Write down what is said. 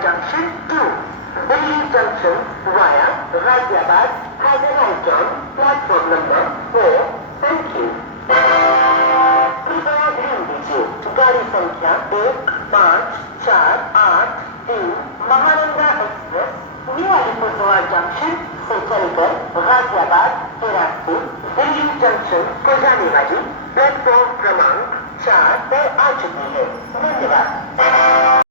Junction 2. Delhi Junction via Ghaziabad has arrived on platform number 4. Thank you. कृपया ध्यान दीजिए, गाड़ी संख्या 15483 Mahananda express new Alipurduar junction से चलकर गाजियाबाद के रास्ते दिल्ली जंक्शन को जाने वाली प्लेटफॉर्म क्रमांक 4 पर आ चुकी है। धन्यवाद।